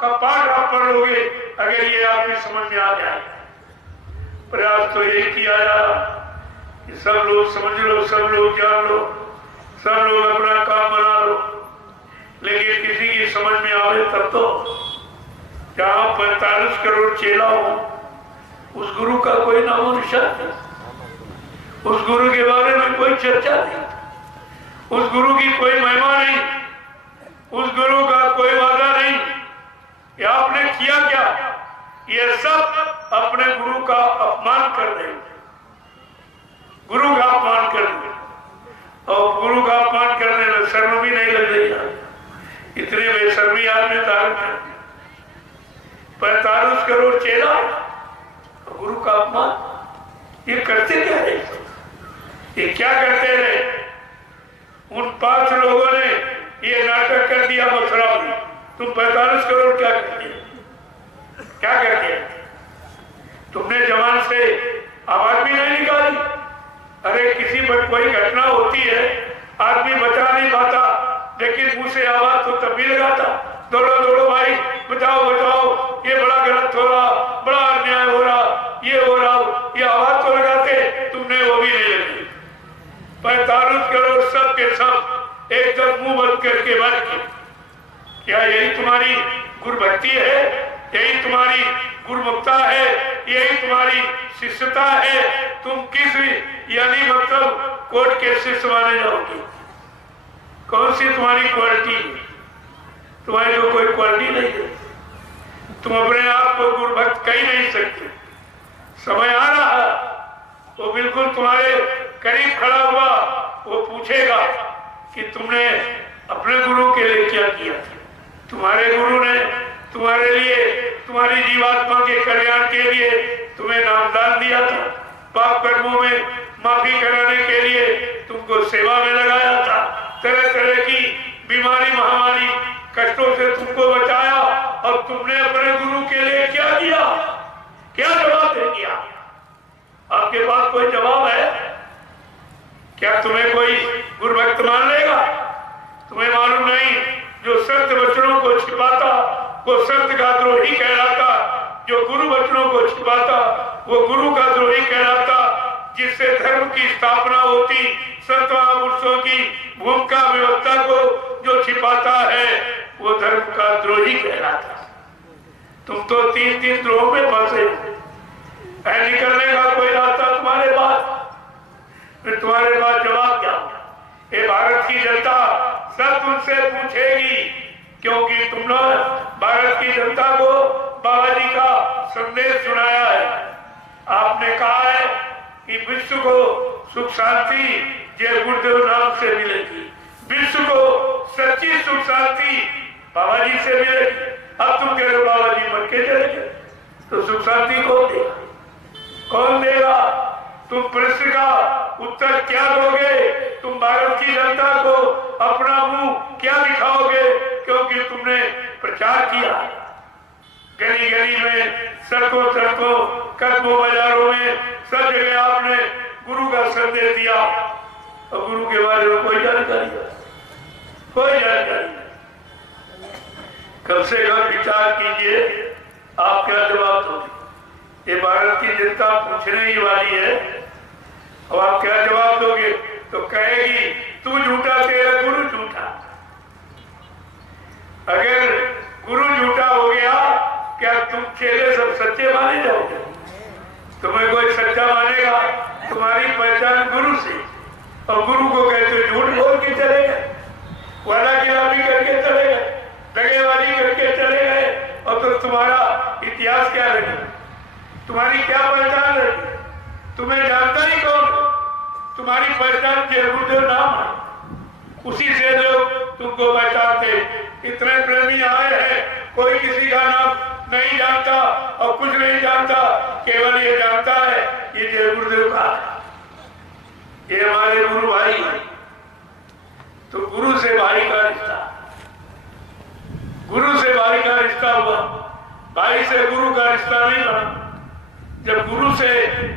का पाठ आप पढ़ लोगे अगर ये आपकी समझ में आ जाए। प्रयास तो यही किया जा कि सब लोग समझ लो, सब लोग जान लो, सब लोग अपना काम बना लो, लेकिन किसी की समझ में आवे तब तो। जहाँ 45 करोड़ चेला हो उस गुरु का कोई नामो निशान नहीं, उस गुरु के बारे में कोई चर्चा नहीं, उस गुरु की कोई महिमा नहीं, उस गुरु का कोई वादा नहीं। ये आपने किया क्या? ये सब अपने गुरु का अपमान कर रहे हैं, गुरु का अपमान कर रहे हैं। और गुरु का अपमान करने में शर्म भी नहीं लग रही। इतने बेशर्मी आदमी धारण कर 45 करोड़ चेला, गुरु का अपमान। ये करते क्या है? ये क्या करते रहे? उन 5 लोगों ने ये नाटक कर दिया मथुरा में। तुम 45 करोड़ क्या करते? क्या करते? तुमने जवान से आवाज भी नहीं निकाली। अरे किसी पर कोई घटना होती है, आदमी बचा नहीं पाता, लेकिन मुंह से आवाज तो तब भी लगाता, दौड़ो दौड़ो भाई, बचाओ बचाओ, ये बड़ा गलत हो रहा, बड़ा अन्याय हो रहा, ये हो रहा, ये आवाज तो लगाते। तुमने वो भी नहीं लगी। 45 करोड़ सब के सब एकदम मुंह बंद करके बैठ गए। क्या यही तुम्हारी गुरुभक्ति है? यही तुम्हारी गुरुमुक्ता है? यही तुम्हारी शिष्यता है? तुम किस यानी मतलब कोर्ट के शिष्य माने जाओगे? कौन सी तुम्हारी क्वालिटी? तुम्हारी तो कोई क्वालिटी नहीं है। तुम अपने आप को गुरुभक्त कह नहीं सकते। समय आ रहा, वो बिल्कुल तुम्हारे करीब खड़ा हुआ, वो पूछेगा कि तुमने अपने गुरु के लिए क्या किया? तुम्हारे गुरु ने तुम्हारे लिए, तुम्हारी जीवात्मा के कल्याण के लिए तुम्हें नामदान दिया था, पाप कर्मों में माफी कराने के लिए तुमको सेवा में लगाया था, तरह तरह की बीमारी महामारी कष्टों से तुमको बचाया, और तुमने अपने गुरु के लिए क्या किया? क्या जवाब दे दिया? आपके पास कोई जवाब है क्या? तुम्हें कोई गुरुभक्त मान लेगा? तुम्हें मालूम नहीं, जो सत्य वचनों को छिपाता वो सत्य का द्रोही कहलाता, जो गुरु वचनों को छिपाता वो गुरु का द्रोही कहलाता। जिससे धर्म की स्थापना होती, संत महापुरुषों की भूमिका व्यवस्था को जो छिपाता है वो धर्म का द्रोही कहलाता। तुम तो 3 द्रोह में फंसे। निकलने का कोई रास्ता तुम्हारे पास? फिर तुम्हारे पास जवाब क्या? ये भारत की जनता सब तुमसे पूछेगी, क्योंकि तुमने भारत की जनता को बाबा जी का संदेश सुनाया है। आपने कहा है कि विश्व को सुख शांति जय गुरुदेव नाम से मिलेगी, विश्व को सच्ची सुख शांति बाबा जी से मिलेगी। अब तुम कह रहे हो बाबा जी मर के चले गए, तो सुख शांति कौन देगा? कौन देगा? तुम प्रश्न का उत्तर क्या दोगे? तुम भारत की जनता को अपना मुंह क्या दिखाओगे? क्योंकि तुमने प्रचार किया, गली गली में, सड़कों सड़कों, कस्बों बाजारों में, सब जगह आपने गुरु का संदेश दिया, और गुरु के बारे में कोई जानकारी है? कोई जानकारी नहीं। कम से कम विचार कीजिए, आप क्या जवाब दोगे? ये भारत की जनता पूछने ही वाली है, और आप क्या जवाब दोगे? तो कहेगी तू झूठा, तेरा गुरु झूठा। अगर गुरु झूठा हो गया, क्या तुम चेले सब सच्चे माने जाओगे? तुम्हें कोई सच्चा मानेगा? तुम्हारी पहचान गुरु से, और गुरु को कहते झूठ बोल के चले गए, वादा खिलाफी करके चले गए, दगेबाजी करके चले गए, और तो तुम्हारा इतिहास क्या रहे? तुम्हारी क्या पहचान रही? तुम्हें जानता ही कौन? तुम्हारी पहचान जय गुरुदेव नाम है, उसी से लोग तुमको पहचानते। इतने प्रेमी आए हैं, कोई किसी का नाम नहीं जानता और कुछ नहीं जानता, केवल ये जानता है ये जय गुरुदेव का, ये हमारे गुरु भाई। तो गुरु से भाई का रिश्ता, गुरु से भाई का रिश्ता हुआ, भाई से गुरु का रिश्ता नहीं बना। जब गुरु से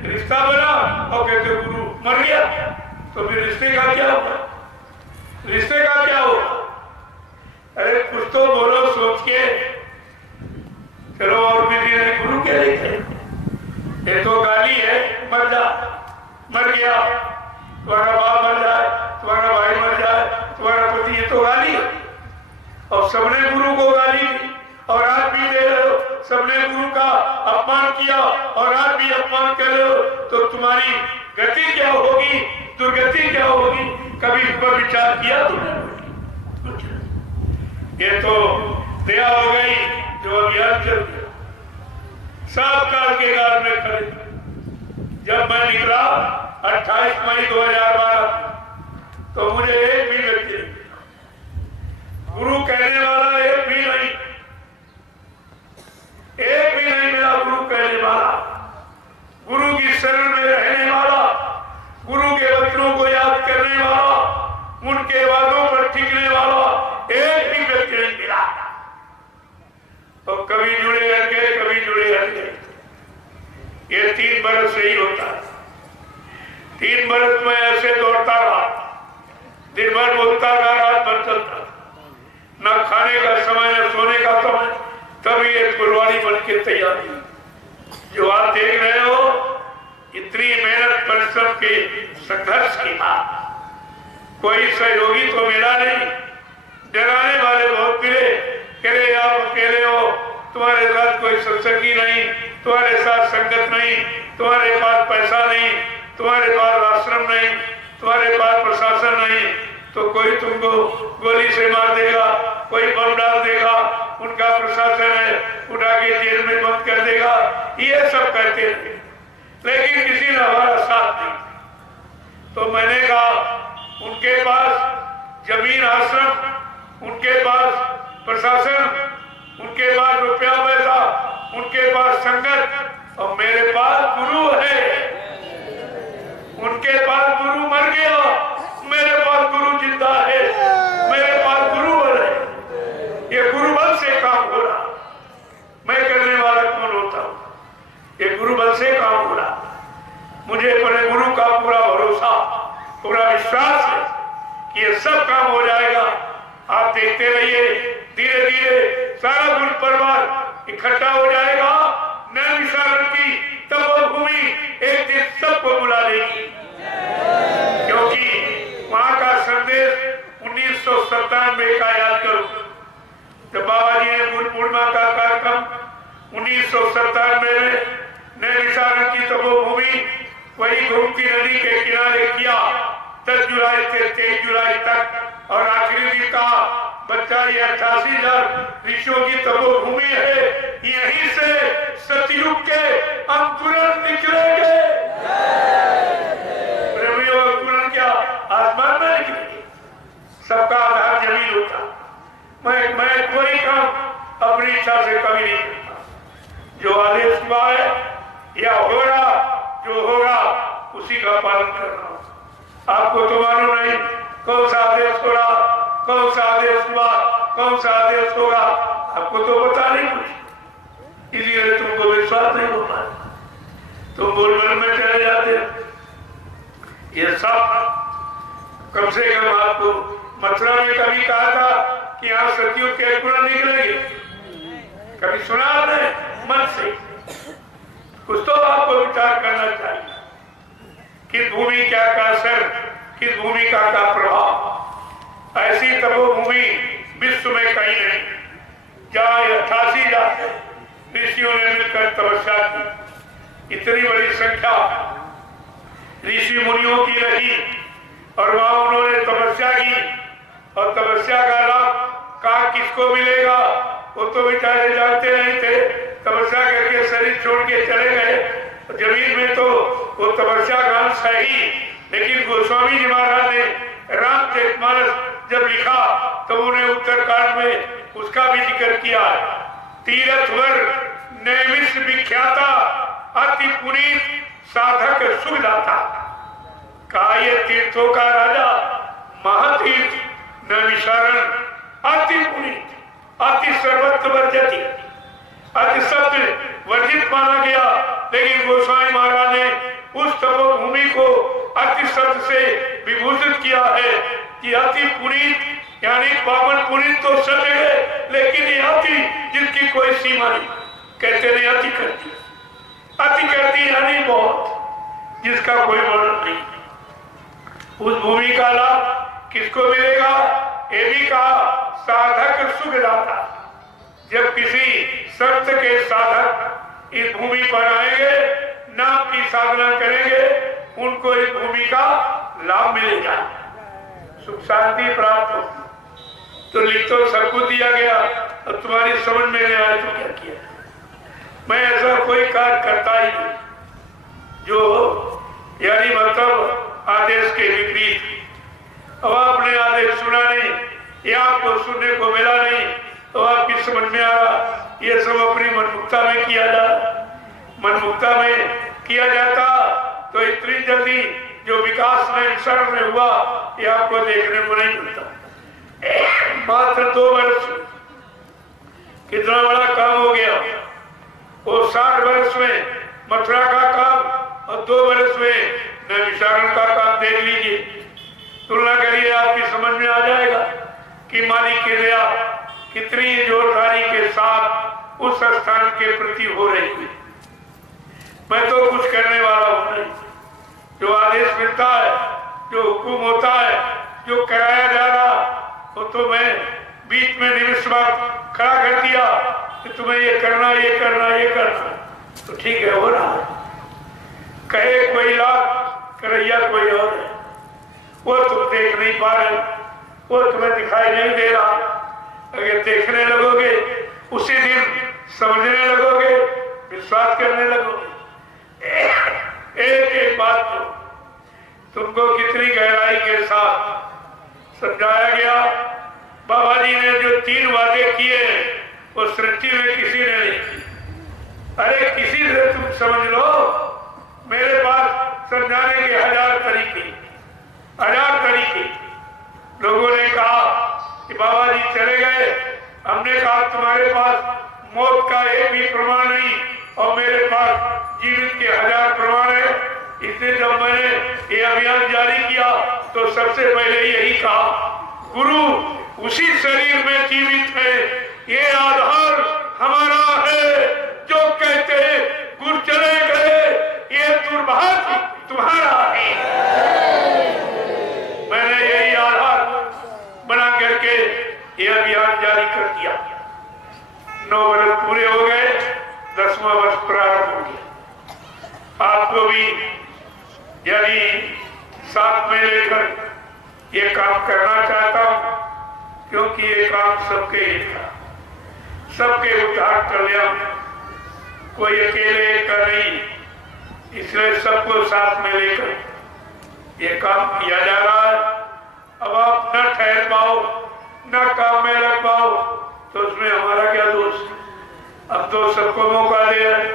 रिश्ता बना और कहते गुरु मर गया, तो फिर रिश्ते का क्या होगा? रिश्ते का क्या होगा? अरे कुछ तो बोलो सोच के। सबने गुरु का अपमान किया और आज भी अपमान कर रहे हो, तो तुम्हारी गति क्या होगी, दुर्गति क्या होगी? कभी इस पर विचार किया तुमने? ये तो दया हो गई जो अभियान चल गया। 7 काल के काल में खड़े जब मैं निकला 28 मई 2012, तो मुझे एक भी व्यक्ति नहीं मिला, गुरु कहने वाला एक भी नहीं मिला। गुरु कहने वाला, गुरु की शरण में रहने वाला, गुरु के वचनों को याद करने वाला, उनके वादों पर टिकने वाला एक भी व्यक्ति नहीं मिला। तो कभी जुड़े हटके, कभी जुड़े हटके। ये 3 बरस से ही होता है। 3 बरस में ऐसे दौड़ता रहा, दिन भर बोलता रहा, रात भर चलता, न खाने का समय न सोने का समय, तभी ये फुलवाड़ी बन के तैयार हुई। जो आप देख रहे हो, इतनी मेहनत परिश्रम के संघर्ष की बात, कोई सहयोगी तो मिला नहीं। डराने वाले बहुत मिले, कह रहे आप अकेले हो, तुम्हारे साथ कोई सत्संगी नहीं, तुम्हारे साथ संगत नहीं, तुम्हारे पास पैसा नहीं, तुम्हारे पास आश्रम नहीं, तुम्हारे पास प्रशासन नहीं, तो कोई तुमको गोली से मार देगा, कोई बम डाल देगा, उनका प्रशासन है, उठा के जेल में बंद कर देगा। ये सब कहते थे, लेकिन किसी ने हमारा साथ नहीं। तो मैंने कहा, उनके पास जमीन आश्रम, उनके पास प्रशासन, उनके पास रुपया पैसा, उनके पास संगत, और मेरे पास गुरु है। उनके पास गुरु मर गया, मेरे पास गुरु जिंदा है, मेरे पास गुरु बल है। ये गुरु बल से काम हो रहा, मैं करने वाला कौन होता हूं? ये गुरु बल से काम हो रहा। मुझे अपने गुरु का पूरा भरोसा, पूरा विश्वास है कि ये सब काम हो जाएगा। आप देखते रहिए, धीरे धीरे सारा गुरु परिवार इकट्ठा हो जाएगा। नैमिषारण्य की तपोभूमि एक दिन सबको बुला लेगी, क्योंकि वहां का संदेश 1997 का याद करो, जब बाबा जी ने गुरु पूर्णिमा का कार्यक्रम 1997 में नैमिषारण्य की तपोभूमि वही गोमती नदी के किनारे किया। 10 जुलाई से 23 जुलाई तक, और आखिरी दिन कहा, बच्चा ये 88,000 ऋषियों की तपोभूमि है, यहीं से सतयुग के अंकुरण निकलेंगे। प्रेमियों, अंकुरण क्या आसमान में निकलेंगे? सबका आधार जमीन होता। मैं कोई काम अपनी इच्छा से कभी नहीं करता। जो आदेश हुआ है या होगा, जो होगा उसी का पालन करना। आपको तो मालूम नहीं कौन सा आदेश हो रहा, कौन सा आदेश हुआ, कौन सा आदेश होगा, आपको तो पता नहीं कुछ, इसलिए तुमको विश्वास नहीं हो पाता, तुम बोलबल में चले जाते। ये सब कम से कम आपको मथुरा में कभी कहा था कि यहाँ सतयुग के अंकुरण निकलेंगे? कभी सुना आपने मन से? कुछ तो आपको विचार करना चाहिए, किस भूमि क्या का असर, किस भूमि का प्रभाव। ऐसी तपोभूमि विश्व में कहीं नहीं, जहाँ 88,000 ऋषियों ने मिलकर तपस्या की। इतनी बड़ी संख्या ऋषि मुनियों की रही, और वहां उन्होंने तपस्या की, और तपस्या का लाभ कहा किसको मिलेगा, वो तो बेचारे जानते नहीं थे। तपस्या करके शरीर छोड़ के चले गए। जमीन में तो वो तपस्या का अंश है ही, लेकिन गोस्वामी जी महाराज ने रामचरितमानस जब लिखा तो उन्हें उत्तरकांड में उसका भी जिक्र किया। तीर्थवर नैमिष विख्याता, अति पुनीत साधक सुखदाता। कहा ये तीर्थों का राजा, महातीर्थ नैमिषारण्य, अति पुनीत, अति सर्वत्र वर्जति, अति सत्य वर्जित माना गया। लेकिन गोस्वामी महाराज ने उस तपोभूमि को अति सत्य से विभूषित किया है कि अति पुनीत, यानी पावन पुनीत तो सब है, लेकिन ये अति जिसकी कोई सीमा नहीं, कहते नहीं अति करती, अति करती यानी बहुत, जिसका कोई वर्णन नहीं। उस भूमि का लाभ किसको मिलेगा? ये भी कहा साधक सुखदाता। जब किसी सत्य के साधक इस भूमि पर आएंगे, नाम की साधना करेंगे, उनको इस भूमि का लाभ मिलेगा, सुख शांति प्राप्त हो। तो लिख तो सबको दिया गया, अब तुम्हारी समझ में नहीं आया तो क्या किया। मैं ऐसा कोई कार्य करता ही नहीं जो यानी मतलब आदेश के विपरीत। अब आपने आदेश सुना नहीं या आपको सुनने को मिला नहीं तो आपकी समझ में आ रहा, ये सब अपनी मनमुक्ता में किया जा, मनमुक्ता में किया जाता तो इतनी जल्दी जो विकास में शरण में हुआ ये आपको देखने को नहीं मिलता। मात्र 2 वर्ष कितना बड़ा काम हो गया। वो 60 वर्ष में मथुरा का काम और 2 वर्ष में नैमिषारण्य का काम देख लीजिए, तुलना करिए, आपकी समझ में आ जाएगा कि मालिक की दया कितनी जोरदारी के साथ उस स्थान के प्रति हो रही है। मैं तो कुछ करने वाला हूं नहीं, जो आदेश मिलता है, जो हुक्म होता है, जो कराया जा रहा वो तो मैं बीच में निमिष बात खड़ा कर दिया कि तुम्हें ये करना, ये करना, ये करना, तो ठीक है हो रहा है। कहे कोई लाख करैया कोई और है, वो तुम देख नहीं पा रहे, वो तुम्हें दिखाई नहीं दे रहा। अगर देखने लगोगे उसी दिन समझने लगोगे, विश्वास करने लगोगे। एक एक बात तो तुमको कितनी गहराई के साथ समझाया गया। बाबा जी ने जो 3 वादे किए वो सृष्टि में किसी ने नहीं किए। अरे किसी से तुम समझ लो, मेरे पास समझाने के 1000 तरीके, 1000 तरीके। लोगों ने कहा कि बाबा जी चले गए, हमने कहा तुम्हारे पास मौत का एक भी प्रमाण नहीं और मेरे पास जीवित के 1000 प्रमाण है। इसलिए जब मैंने ये अभियान जारी किया तो सबसे पहले यही कहा, गुरु उसी शरीर में जीवित है, ये आधार हमारा है। जो कहते हैं गुरु चले गए, ये दुर्भाग्य तुम्हारा है। मैंने यही आधार बना करके ये अभियान जारी कर दिया। 9 वर्ष पूरे हो गए, 10वां वर्ष प्रारंभ हो गया। आपको भी यानी साथ में लेकर ये काम करना चाहता हूं, क्योंकि ये काम सबके लिए था, सबके उद्धार कल्याण, कोई अकेले का नहीं। इसलिए सबको साथ में लेकर ये काम किया जा रहा है। अब आप न ठहर पाओ, न काम में लग पाओ तो उसमें हमारा क्या दोष। अब तो सबको मौका दे रहे,